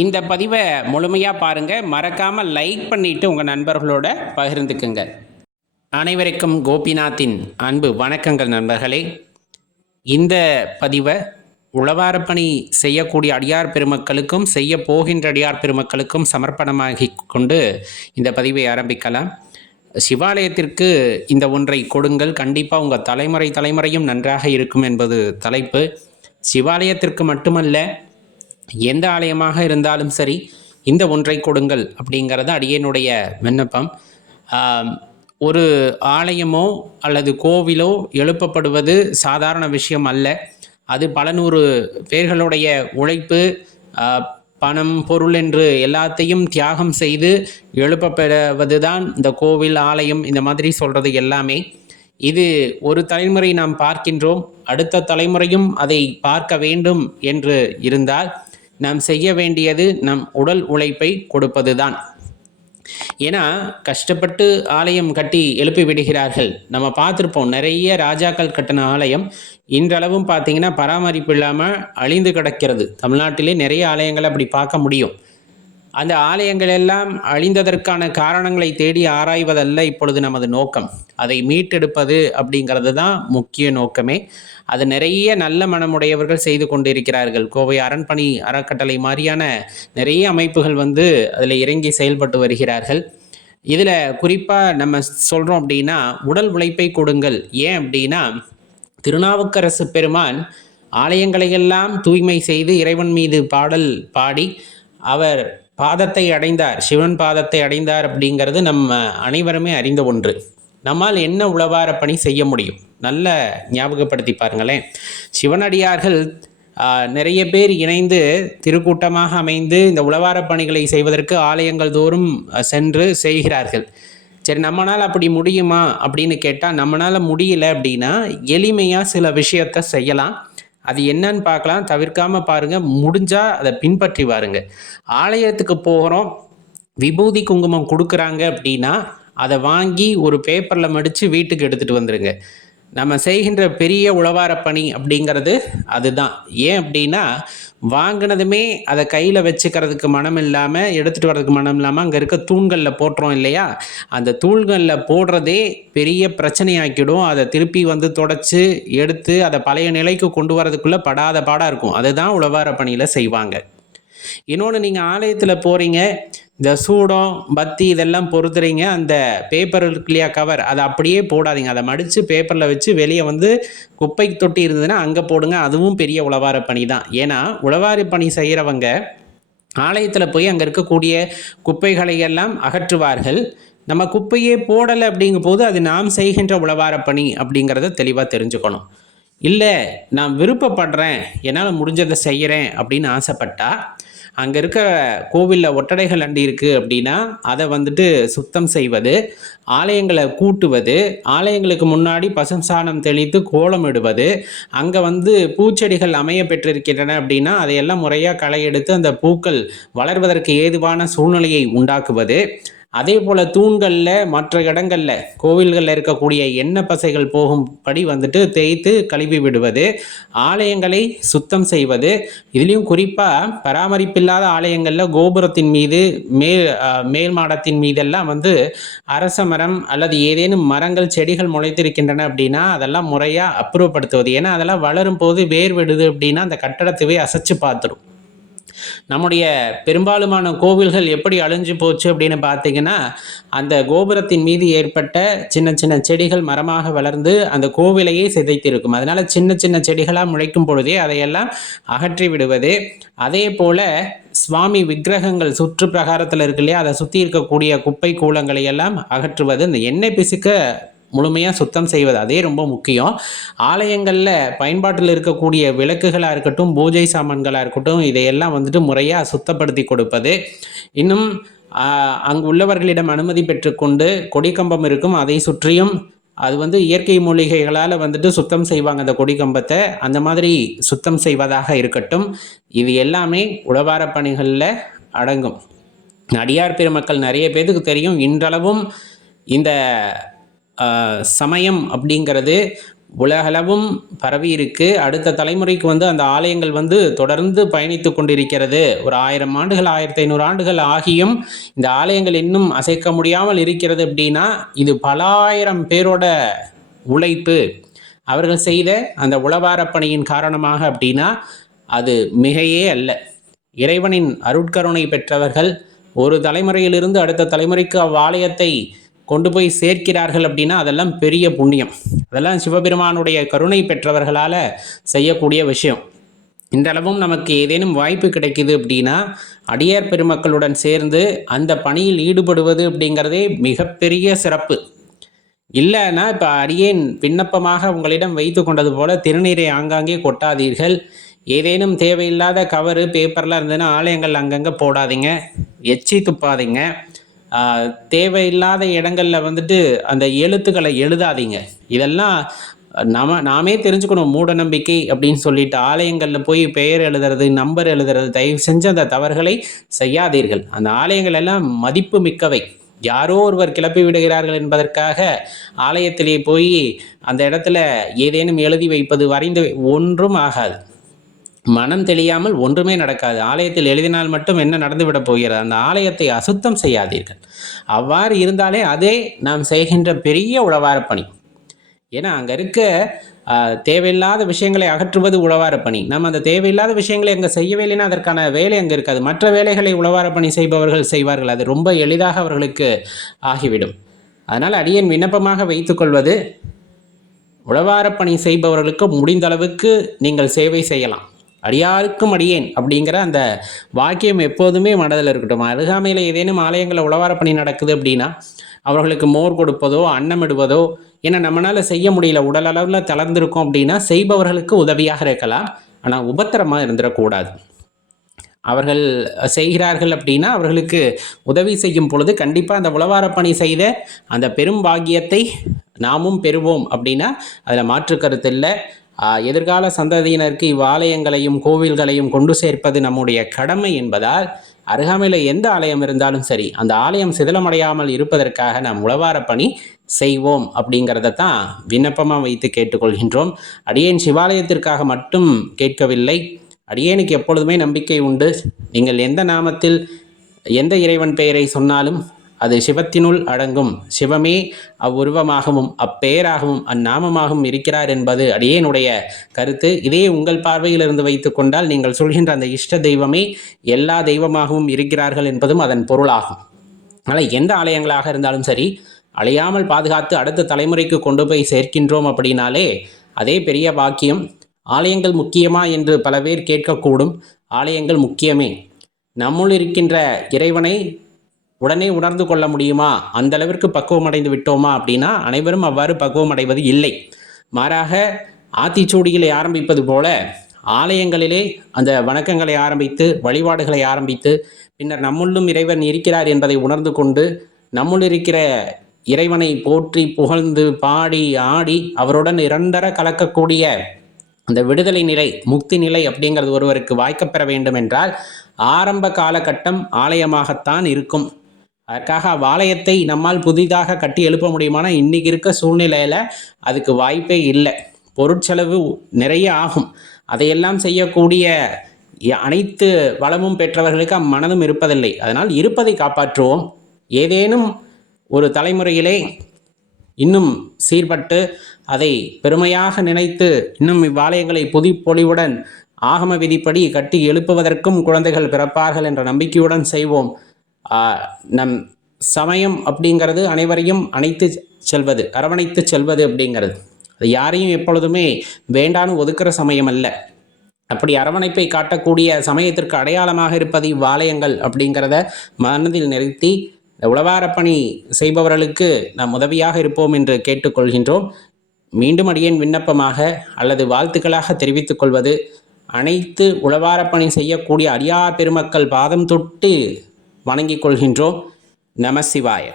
இந்த பதிவை முழுமையாக பாருங்கள். மறக்காமல் லைக் பண்ணிவிட்டு உங்கள் நண்பர்களோட பகிர்ந்துக்குங்க. அனைவருக்கும் கோபிநாத்தின் அன்பு வணக்கங்கள் நண்பர்களே. இந்த பதிவை உழவாரப்பணி செய்யக்கூடிய அடியார் பெருமக்களுக்கும் செய்ய போகின்ற அடியார் பெருமக்களுக்கும் சமர்ப்பணமாகி கொண்டு இந்த பதிவை ஆரம்பிக்கலாம். சிவாலயத்திற்கு இந்த ஒன்றை கொடுங்கள், கண்டிப்பாக உங்கள் தலைமுறையும் நன்றாக இருக்கும் என்பது தலைப்பு. சிவாலயத்திற்கு மட்டுமல்ல, எந்த ஆலயமாக இருந்தாலும் சரி இந்த ஒன்றை கொடுங்கள் அப்படிங்கிறது அடியனுடைய விண்ணப்பம். ஒரு ஆலயமோ அல்லது கோவிலோ எழுப்பப்படுவது சாதாரண விஷயம் அல்ல. அது பல நூறு பேர்களுடைய உழைப்பு, பணம், பொருள் என்று எல்லாத்தையும் தியாகம் செய்து எழுப்பப்படுவது தான் இந்த கோவில், ஆலயம், இந்த மாதிரி சொல்கிறது எல்லாமே. இது ஒரு தலைமுறை நாம் பார்க்கின்றோம், அடுத்த தலைமுறையும் அதை பார்க்க வேண்டும் என்று இருந்தால் நாம் செய்ய வேண்டியது நம் உடல் உழைப்பை கொடுப்பது தான். ஏன்னா கஷ்டப்பட்டு ஆலயம் கட்டி எழுப்பி விடுகிறார்கள். நம்ம பார்த்துருப்போம், நிறைய ராஜாக்கள் கட்டின ஆலயம் இன்றளவும் பார்த்திங்கன்னா பராமரிப்பு இல்லாமல் அழிந்து கிடக்கிறது. தமிழ்நாட்டிலே நிறைய ஆலயங்களை அப்படி பார்க்க முடியும். அந்த ஆலயங்கள் எல்லாம் அழிந்ததற்கான காரணங்களை தேடி ஆராய்வதல்ல இப்பொழுது நமது நோக்கம். அதை மீட்டெடுப்பது அப்படிங்கிறது தான் முக்கிய நோக்கமே. அது நிறைய நல்ல மனமுடையவர்கள் செய்து கொண்டிருக்கிறார்கள். கோவை அரண்பணி அறக்கட்டளை மாதிரியான நிறைய அமைப்புகள் அதில் இறங்கி செயல்பட்டு வருகிறார்கள். இதில் குறிப்பாக நம்ம சொல்கிறோம் அப்படின்னா உடல் உழைப்பை கொடுங்கள். ஏன் அப்படின்னா, திருநாவுக்கரசு பெருமான் ஆலயங்களையெல்லாம் தூய்மை செய்து இறைவன் மீது பாடல் பாடி அவர் பாதத்தை அடைந்தார், சிவன் பாதத்தை அடைந்தார் அப்படிங்கிறது நம்ம அனைவருமே அறிந்த ஒன்று. நம்மால் என்ன உழவார பணி செய்ய முடியும்? நல்ல ஞாபகப்படுத்தி பாருங்களேன். சிவனடியார்கள் நிறைய பேர் இணைந்து திருக்கூட்டமாக அமைந்து இந்த உழவார பணிகளை செய்வதற்கு ஆலயங்கள் தோறும் சென்று செய்கிறார்கள். சரி, நம்மளால் அப்படி முடியுமா அப்படின்னு கேட்டால், நம்மளால் முடியல அப்படின்னா எளிமையாக சில விஷயத்தை செய்யலாம். அது என்னன்னு பார்க்கலாம், தவிர்க்காமல் பாருங்கள், முடிஞ்சால் அதை பின்பற்றி பாருங்க. ஆலயத்துக்கு போகிறோம், விபூதி குங்குமம் கொடுக்குறாங்க அப்படின்னா அதை வாங்கி ஒரு பேப்பரில் மடித்து வீட்டுக்கு எடுத்துகிட்டு வந்துடுங்க. நம்ம செய்கின்ற பெரிய உழவார பணி அப்படிங்கிறது அதுதான். ஏன் அப்படின்னா, வாங்கினதுமே அதை கையில் வச்சுக்கிறதுக்கு மனம் இல்லாமல், எடுத்துகிட்டு வர்றதுக்கு மனம் இல்லாமல் அங்கே இருக்க தூண்களில் போட்டுறோம் இல்லையா? அந்த தூண்களில் போடுறதே பெரிய பிரச்சனையாக்கிடும். அதை திருப்பி தொடச்சி எடுத்து அதை பழைய நிலைக்கு கொண்டு வரதுக்குள்ளே படாத பாடாக இருக்கும். அதுதான் உழவார பணியில் செய்வாங்க. இன்னொன்று, நீங்கள் ஆலயத்தில் போகிறீங்க, இந்த சூடம், பத்தி இதெல்லாம் பொறுத்துறீங்க, அந்த பேப்பர் இருக்கு இல்லையா, கவர், அதை அப்படியே போடாதீங்க. அதை மடித்து பேப்பரில் வச்சு வெளியே குப்பை தொட்டி இருந்ததுன்னா அங்கே போடுங்க. அதுவும் பெரிய உழவார பணி தான். ஏன்னா உழவார பணி செய்கிறவங்க ஆலயத்தில் போய் அங்கே இருக்கக்கூடிய குப்பைகளை எல்லாம் அகற்றுவார்கள். நம்ம குப்பையே போடலை அப்படிங்கும் போது அது நாம் செய்கின்ற உழவார பணி அப்படிங்கிறத தெளிவாக தெரிஞ்சுக்கணும். இல்லை, நான் விருப்பப்படுறேன், என்னால் முடிஞ்சதை செய்கிறேன் அப்படின்னு ஆசைப்பட்டா, அங்கே இருக்க கோவிலில் ஒட்டடைகள் அண்டி இருக்குது அப்படின்னா அதை சுத்தம் செய்வது, ஆலயங்களை கூட்டுவது, ஆலயங்களுக்கு முன்னாடி பசும் சாணம் தெளித்து கோலம் இடுவது, அங்கே பூச்செடிகள் அமைய பெற்றிருக்கின்றன அப்படின்னா அதையெல்லாம் முறையாக களை எடுத்து அந்த பூக்கள் வளர்வதற்கு ஏதுவான சூழ்நிலையை உண்டாக்குவது, அதே போல் தூண்களில், மற்ற இடங்களில், கோவில்களில் இருக்கக்கூடிய எண்ணெய் பசைகள் போகும்படி தேய்த்து கழுவி விடுவது, ஆலயங்களை சுத்தம் செய்வது. இதுலேயும் குறிப்பாக பராமரிப்பில்லாத ஆலயங்களில் கோபுரத்தின் மீது, மேல் மாடத்தின் மீதெல்லாம் அரச மரம் அல்லது ஏதேனும் மரங்கள், செடிகள் முளைத்திருக்கின்றன அப்படின்னா அதெல்லாம் முறையாக அப்புறப்படுத்துவது. ஏன்னா அதெல்லாம் வளரும் போது வேர் விடுது அப்படின்னா அந்த கட்டடத்தையே அசைச்சு பார்த்துடும். நம்முடைய பெரும்பாலுமான கோவில்கள் எப்படி அழிஞ்சு போச்சு அப்படின்னு பார்த்தீங்கன்னா, அந்த கோபுரத்தின் மீது ஏற்பட்ட சின்ன சின்ன செடிகள் மரமாக வளர்ந்து அந்த கோவிலையே சிதைத்திருக்கும். அதனால் சின்ன சின்ன செடிகளாக முளைக்கும் பொழுதே அதையெல்லாம் அகற்றி விடுவது. அதே போல் சுவாமி விக்கிரகங்கள் சுற்று பிரகாரத்தில் இருக்கு இல்லையா, அதை சுற்றி இருக்கக்கூடிய குப்பை கூலங்களை எல்லாம் அகற்றுவது, இந்த எண்ணெய் பிசுக்க முழுமையாக சுத்தம் செய்வது, அதே ரொம்ப முக்கியம். ஆலயங்களில் பயன்பாட்டில் இருக்கக்கூடிய விளக்குகளாக இருக்கட்டும், பூஜை சாமான்களாக இருக்கட்டும், இதையெல்லாம் முறையாக சுத்தப்படுத்தி கொடுப்பது. இன்னும் அங்கு உள்ளவர்களிடம் அனுமதி பெற்றுக்கொண்டு கொடிக்கம்பம் இருக்கும், அதை சுற்றியும் அது இயற்கை மூலிகைகளால் சுத்தம் செய்வாங்க அந்த கொடிக்கம்பத்தை, அந்த மாதிரி சுத்தம் செய்வதாக இருக்கட்டும். இது எல்லாமே உழவார பணிகளில் அடங்கும். அடியார் பெருமக்கள் நிறைய பேருக்கு தெரியும், இன்றளவும் இந்த சமயம் அப்படிங்கிறது உலகளவும் பரவி இருக்கு. அடுத்த தலைமுறைக்கு அந்த ஆலயங்கள் தொடர்ந்து பயணித்து கொண்டிருக்கிறது. ஒரு 1000 ஆண்டுகள் 1500 ஆண்டுகள் ஆகியும் இந்த ஆலயங்கள் இன்னும் அசைக்க முடியாமல் இருக்கிறது அப்படின்னா இது பல ஆயிரம் பேரோட உழைப்பு, அவர்கள் செய்த அந்த உளவாரப் பணியின் காரணமாக அப்படின்னா அது மிகையே அல்ல. இறைவனின் அருட்கருணை பெற்றவர்கள் ஒரு தலைமுறையிலிருந்து அடுத்த தலைமுறைக்கு அவ்வாலயத்தை கொண்டு போய் சேர்க்கிறார்கள் அப்படின்னா அதெல்லாம் பெரிய புண்ணியம். அதெல்லாம் சிவபெருமானுடைய கருணை பெற்றவர்களால் செய்யக்கூடிய விஷயம். இந்த அளவும் நமக்கு ஏதேனும் வாய்ப்பு கிடைக்குது அப்படின்னா அடியார் பெருமக்களுடன் சேர்ந்து அந்த பணியில் ஈடுபடுவது அப்படிங்கிறதே மிகப்பெரிய சிறப்பு. இல்லைன்னா இப்போ அடியேன் விண்ணப்பமாக உங்களிடம் வைத்து கொண்டது போல திருநீரை ஆங்காங்கே கொட்டாதீர்கள். ஏதேனும் தேவையில்லாத கவரு பேப்பர்லாம் இருந்ததுன்னா ஆலயங்கள் அங்கங்கே போடாதீங்க. எச்சி துப்பாதீங்க. தேவையில்லாத இடங்களில் அந்த எழுத்துக்களை எழுதாதீங்க. இதெல்லாம் நாமே தெரிஞ்சுக்கணும். மூட நம்பிக்கை அப்படின்னு சொல்லிட்டு ஆலயங்களில் போய் பெயர் எழுதுறது, நம்பர் எழுதுறது, தயவு செஞ்சு அந்த தவறுகளை செய்யாதீர்கள். அந்த ஆலயங்கள் எல்லாம் மதிப்பு மிக்கவை. யாரோ ஒருவர் கிளப்பி விடுகிறார்கள் என்பதற்காக ஆலயத்திலே போய் அந்த இடத்துல ஏதேனும் எழுதி வைப்பது, வரைந்து ஒன்றும் ஆகாது. மனம் தெளியாமல் ஒன்றுமே நடக்காது. ஆலயத்தில் எழுதினால் மட்டும் என்ன நடந்துவிட போகிறது? அந்த ஆலயத்தை அசுத்தம் செய்யாதீர்கள். அவ்வாறு இருந்தாலே அதே நாம் செய்கின்ற பெரிய உழவாரப் பணி. ஏன்னா அங்கே இருக்க தேவையில்லாத விஷயங்களை அகற்றுவது உழவாரப் பணி. நம்ம அந்த தேவையில்லாத விஷயங்களை அங்கே செய்யவே இல்லைன்னா அதற்கான வேலை அங்கே இருக்காது. மற்ற வேலைகளை உழவாரப் பணி செய்பவர்கள் செய்வார்கள். அது ரொம்ப எளிதாக அவர்களுக்கு ஆகிவிடும். அதனால் அடியேன் விண்ணப்பமாக வைத்துக்கொள்வது, உழவாரப் பணி செய்பவர்களுக்கு முடிந்த அளவுக்கு நீங்கள் சேவை செய்யலாம். அடியாருக்கும் அடியேன் அப்படிங்கிற அந்த வாக்கியம் எப்போதுமே மனதில் இருக்கட்டும். அருகாமையில் ஏதேனும் ஆலயங்களில் உழவாரப் பணி நடக்குது அப்படின்னா அவர்களுக்கு மோர் கொடுப்பதோ, அன்னமிடுவதோ, ஏன்னா நம்மளால் செய்ய முடியல, உடல் அளவில் தளர்ந்திருக்கும் அப்படின்னா செய்பவர்களுக்கு உதவியாக இருக்கலாம். ஆனால் உபத்திரமாக இருந்துடக்கூடாது. அவர்கள் செய்கிறார்கள் அப்படின்னா அவர்களுக்கு உதவி செய்யும் பொழுது கண்டிப்பாக அந்த உழவாரப் பணி செய்த அந்த பெரும் பாக்கியத்தை நாமும் பெறுவோம் அப்படின்னா அதில் மாற்று கருத்து இல்லை. எதிர்கால சந்ததியினருக்கு இவ்வாலயங்களையும் கோவில்களையும் கொண்டு சேர்ப்பது நம்முடைய கடமை என்பதால் அருகாமையில் எந்த ஆலயம் இருந்தாலும் சரி அந்த ஆலயம் சிதிலமடையாமல் இருப்பதற்காக நாம் உழவாரப் பணி செய்வோம் அப்படிங்கிறத தான் விண்ணப்பமாக வைத்து கேட்டுக்கொள்கின்றோம். அடியேன் சிவாலயத்திற்காக மட்டும் கேட்கவில்லை. அடியேனுக்கு எப்பொழுதுமே நம்பிக்கை உண்டு. நீங்கள் எந்த நாமத்தில் எந்த இறைவன் பெயரை சொன்னாலும் அது சிவத்தினுள் அடங்கும். சிவமே அவ்வுருவமாகவும் அப்பெயராகவும் அந்நாமமாகவும் இருக்கிறார் என்பது அடியேனுடைய கருத்து. இதே உங்கள் பார்வையிலிருந்து வைத்து கொண்டால் நீங்கள் சொல்கின்ற அந்த இஷ்ட தெய்வமே எல்லா தெய்வமாகவும் இருக்கிறார்கள் என்பதும் அதன் பொருளாகும். அதனால் எந்த ஆலயங்களாக இருந்தாலும் சரி அழியாமல் பாதுகாத்து அடுத்த தலைமுறைக்கு கொண்டு போய் சேர்க்கின்றோம் அப்படின்னாலே அதே பெரிய பாக்கியம். ஆலயங்கள் முக்கியமா என்று பல பேர் கேட்கக்கூடும். ஆலயங்கள் முக்கியமே. நம்முள் இருக்கின்ற இறைவனை உடனே உணர்ந்து கொள்ள முடியுமா? அந்த அளவிற்கு பக்குவம் அடைந்து விட்டோமா அப்படின்னா அனைவரும் அவ்வாறு பக்குவம் அடைவது இல்லை. மாறாக ஆத்திச்சூடிகளை ஆரம்பிப்பது போல ஆலயங்களிலே அந்த வணக்கங்களை ஆரம்பித்து வழிபாடுகளை ஆரம்பித்து பின்னர் நம்முள்ளும் இறைவன் இருக்கிறார் என்பதை உணர்ந்து கொண்டு நம்முள் இருக்கிற இறைவனை போற்றி புகழ்ந்து பாடி ஆடி அவருடன் இரண்டர கலக்கக்கூடிய அந்த விடுதலை நிலை, முக்தி நிலை அப்படிங்கிறது ஒருவருக்கு வாய்க்கப்பெற வேண்டும் என்றால் ஆரம்ப காலகட்டம் ஆலயமாகத்தான் இருக்கும். அதற்காக அவ்வாலயத்தை நம்மால் புதிதாக கட்டி எழுப்ப முடியுமானா இன்றைக்கி இருக்க சூழ்நிலையில் அதுக்கு வாய்ப்பே இல்லை. பொருட்செலவு நிறைய ஆகும். அதையெல்லாம் செய்யக்கூடிய அனைத்து வளமும் பெற்றவர்களுக்கு அம்மனதும் இருப்பதில்லை. அதனால் இருப்பதை காப்பாற்றுவோம். ஏதேனும் ஒரு தலைமுறையிலே இன்னும் சீர்பட்டு அதை பெருமையாக நினைத்து இன்னும் இவ்வாலயங்களை புதுப்பொலிவுடன் ஆகம விதிப்படி கட்டி எழுப்புவதற்கும் குழந்தைகள் பிறப்பார்கள் என்ற நம்பிக்கையுடன் செய்வோம். நம் சமயம் அப்படிங்கிறது அனைவரையும் அரவணைத்து செல்வது அப்படிங்கிறது அது யாரையும் எப்பொழுதுமே வேண்டான்னு ஒதுக்குற சமயம் அல்ல. அப்படி அரவணைப்பை காட்டக்கூடிய சமயத்திற்கு அடையாளமாக இருப்பது இவ்வாலயங்கள் அப்படிங்கிறத மனதில் நிறுத்தி உழவாரப் பணி செய்பவர்களுக்கு நாம் உதவியாக இருப்போம் என்று கேட்டுக்கொள்கின்றோம். மீண்டும் அடியேன் விண்ணப்பமாக அல்லது வாழ்த்துக்களாக தெரிவித்துக் கொள்வது, அனைத்து உழவாரப் பணி செய்யக்கூடிய அடியார் பெருமக்கள் பாதம் தொட்டு வணங்கிக் கொள்கின்றோம். நம சிவாய.